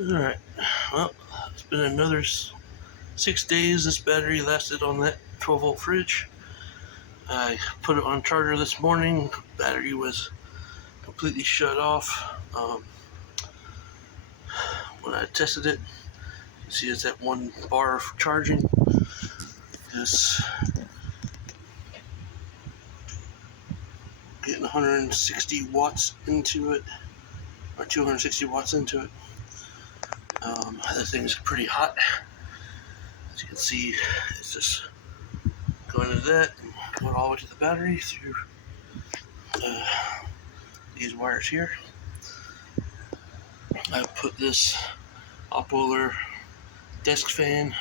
Alright, well, it's been another 6 days. This battery lasted on that 12-volt fridge. I put it on charger this morning. Battery was completely shut off. When I tested it, you see it's at 1 bar for charging. Just getting 160 watts into it, or 260 watts into it. That thing's pretty hot. As you can see, it's just going to that and going all the way to the battery through these wires here. I put this Oppolar desk fan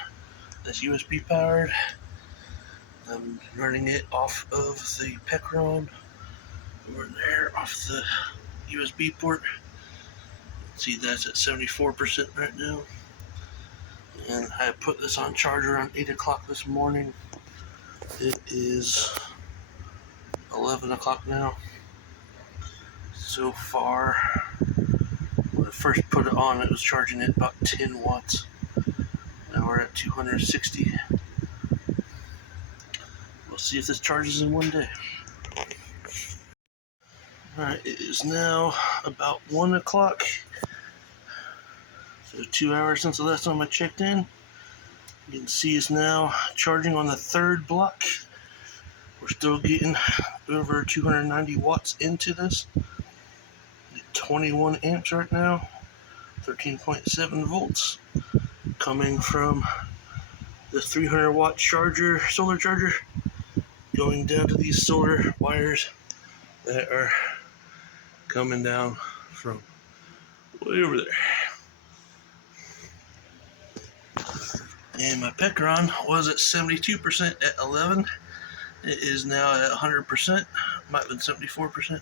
that's USB powered. I'm running it off of the Pecron over there off the USB port. See, that's at 74% right now. And I put this on charger around 8 o'clock this morning. It is 11 o'clock now. So far, when I first put it on, it was charging at about 10 watts. Now we're at 260. We'll see if this charges in one day. Alright, it is now about 1 o'clock. So 2 hours since the last time I checked in. You can see it's now charging on the 3rd block. We're still getting over 290 watts into this. 21 amps right now. 13.7 volts. Coming from the 300 watt charger, solar charger. Going down to these solar wires that are coming down from way over there. And my Pecron was at 72% at 11. It is now at 100%. Might have been 74%.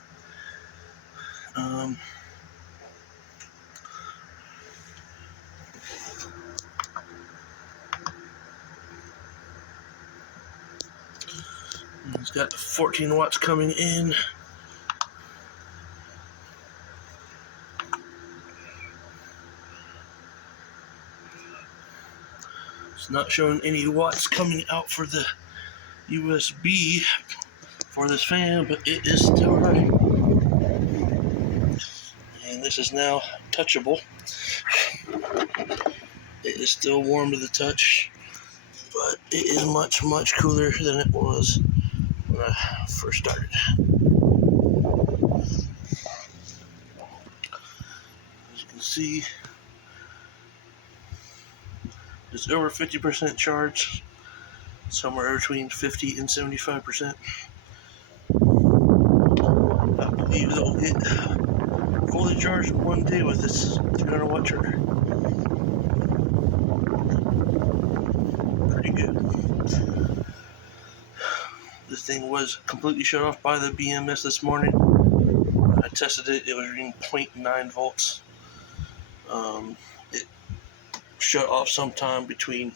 It's got 14 watts coming in. It's not showing any watts coming out for the USB for this fan, but it is still running. And this is now touchable. It is still warm to the touch, but it is much, much cooler than it was when I first started. As you can see, it's over 50% charged, somewhere between 50 and 75%. I believe that will get fully charged in one day with this 300 watt charger. Pretty good. This thing was completely shut off by the BMS this morning. I tested it, it was reading 0.9 volts. It shut off sometime between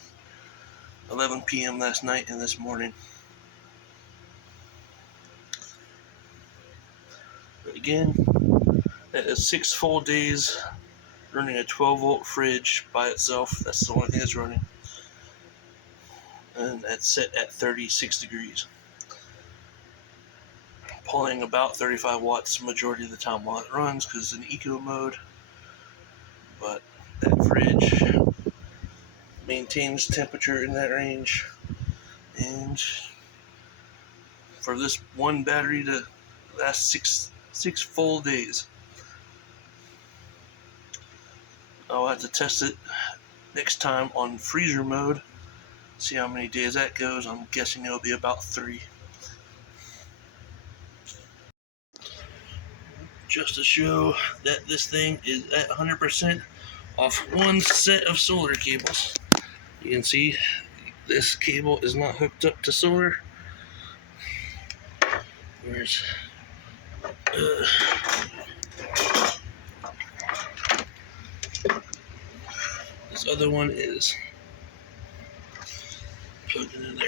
11 p.m. last night and this morning. But again, that is 6 full days running a 12-volt fridge by itself. That's the only thing that's running. And that's set at 36 degrees. Pulling about 35 watts majority of the time while it runs because it's in eco mode. But that fridge maintains temperature in that range. And for this one battery to last six full days. I'll have to test it next time on freezer mode. See how many days that goes. I'm guessing it'll be about 3. Just to show that this thing is at 100% off one set of solar cables. You can see this cable is not hooked up to solar. Where's this other one is plugged in there.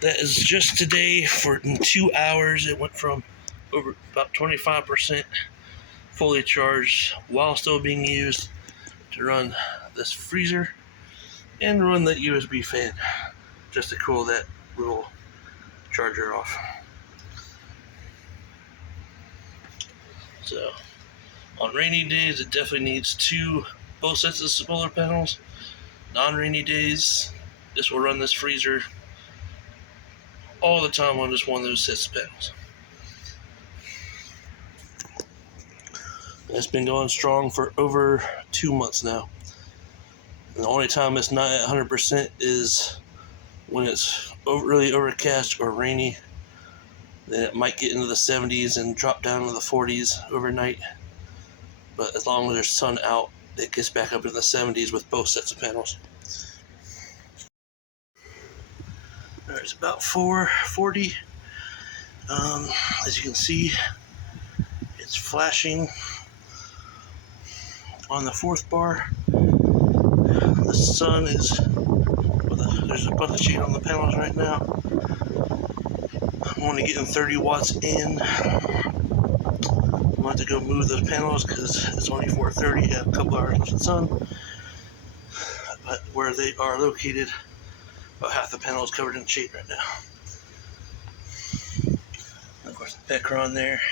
That is just today. For in 2 hours, it went from over about 25% fully charged while still being used to run this freezer and run that USB fan just to cool that little charger off. So on rainy days, it definitely needs both sets of solar panels. Non-rainy days, this will run this freezer all the time on just one of those sets of panels. It's been going strong for over 2 months now. And the only time it's not at 100% is when it's really overcast or rainy. Then it might get into the 70s and drop down to the 40s overnight. But as long as there's sun out, it gets back up in the 70s with both sets of panels. All right, it's about 4:40. As you can see, it's flashing on the fourth bar. The sun is, there's a bunch of shade on the panels right now. I'm only getting 30 watts in. I'm going to go move those panels because it's only 4:30, have a couple hours of sun. But where they are located, about half the panel is covered in shade right now. And of course, the Pecron there.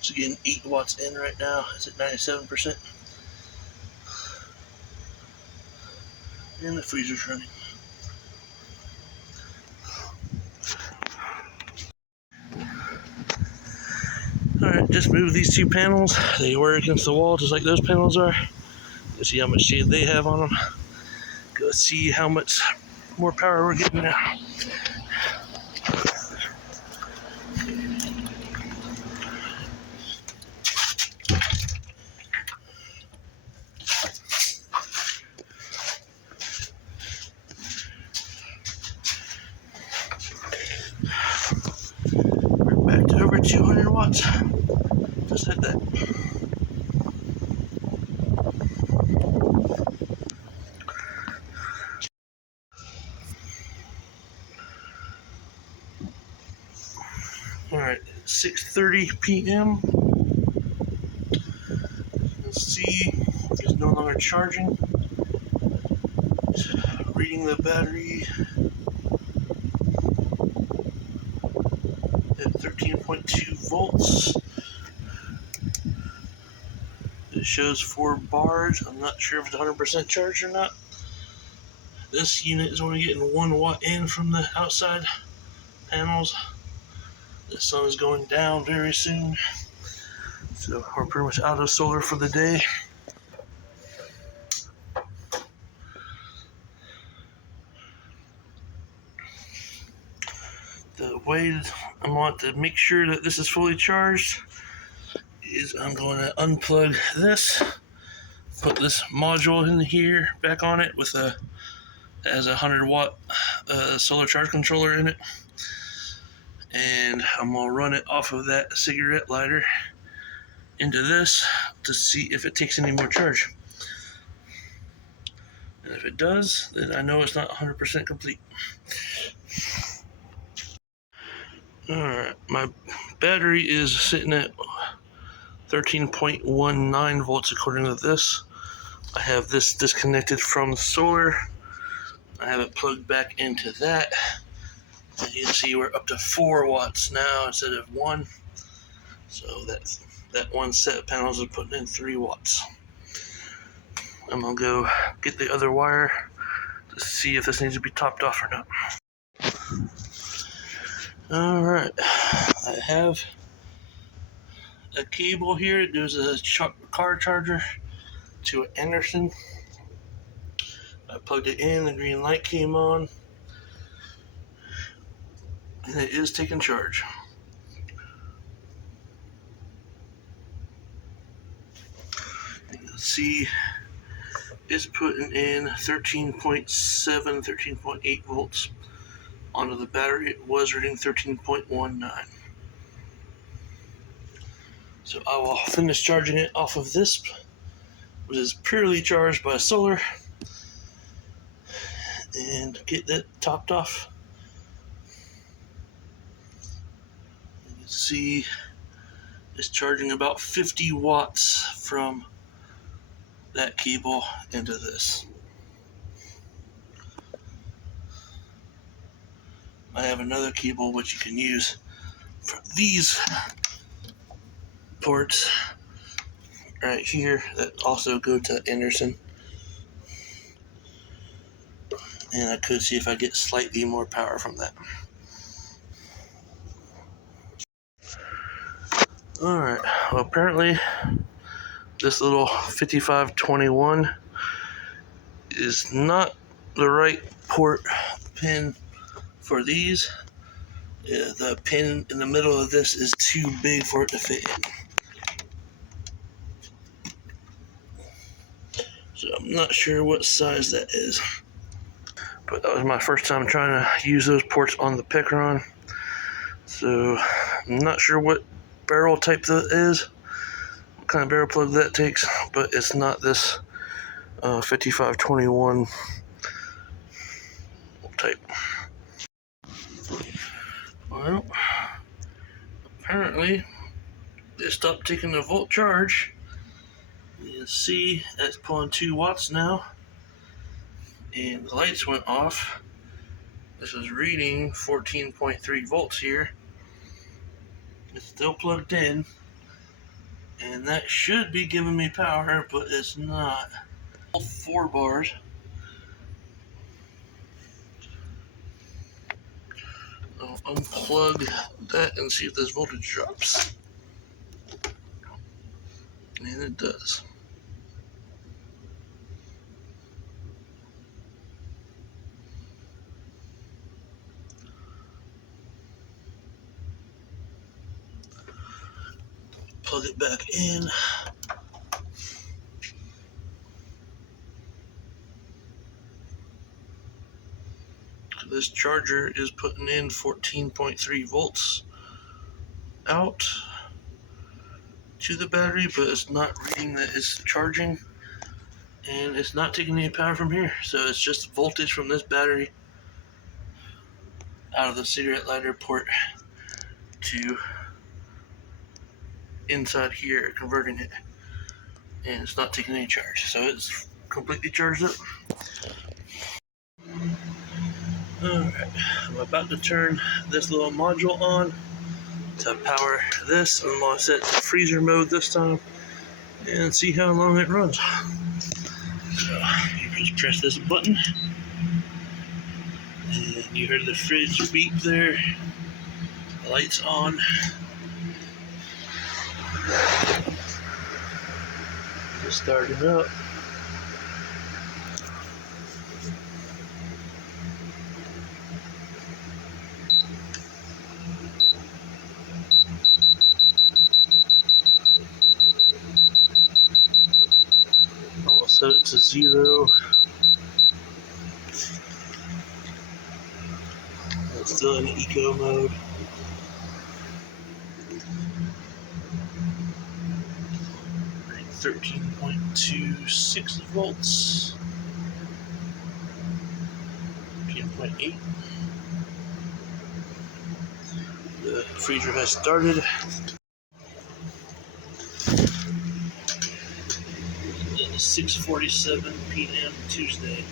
So getting 8 watts in right now. It's at 97%. And the freezer's running. Alright, just move these 2 panels. They were against the wall just like those panels are. You see how much shade they have on them. Go see how much more power we're getting now. We're back to over 200 watts. Just hit that. Alright, 6:30 p.m. Let's see, it's no longer charging. Reading the battery at 13.2 volts. It shows 4 bars. I'm not sure if it's 100% charged or not. This unit is only getting 1 watt in from the outside panels. The sun is going down very soon. So we're pretty much out of solar for the day. The way I want to make sure that this is fully charged is I'm going to unplug this, put this module in here, back on it with it has a 100 watt solar charge controller in it, and I'm going to run it off of that cigarette lighter into this to see if it takes any more charge. And if it does, then I know it's not 100% complete. Alright, my battery is sitting at 13.19 volts according to this. I have this disconnected from the solar. I have it plugged back into that. As you can see, we're up to 4 watts now instead of 1. So that one set of panels is putting in 3 watts. I'm going to go get the other wire to see if this needs to be topped off or not. Alright, I have a cable here. There's a car charger to an Anderson. I plugged it in, the green light came on, and it is taking charge. You can see it's putting in 13.7, 13.8 volts onto the battery. It was reading 13.19. So I will finish charging it off of this, which is purely charged by solar, and get that topped off. You can see is charging about 50 watts from that cable into this. I have another cable which you can use for these ports right here that also go to Anderson. And I could see if I get slightly more power from that. Alright, well apparently this little 5521 is not the right port pin for these. The pin in the middle of this is too big for it to fit in. So I'm not sure what size that is. But that was my first time trying to use those ports on the Picron. So I'm not sure what barrel type that is, what kind of barrel plug that takes, but it's not this 5521 type. Well, apparently they stopped taking the volt charge. You can see that's pulling 2 watts now, and the lights went off. This is reading 14.3 volts here. It's still plugged in, and that should be giving me power, but it's not. 4 bars. I'll unplug that and see if this voltage drops. And it does. Plug it back in. This charger is putting in 14.3 volts out to the battery, but it's not reading that it's charging, and it's not taking any power from here. So it's just voltage from this battery out of the cigarette lighter port to inside here, converting it, and it's not taking any charge. So it's completely charged up. Alright, I'm about to turn this little module on to power this. I'm going to set it to freezer mode this time and see how long it runs. So you just press this button, and you heard the fridge beep there. The light's on. Just starting up. I'll set it to 0. It's still in eco mode. Reading 13.26 volts. 13.8. The freezer has started. It's 6:47 p.m. Tuesday.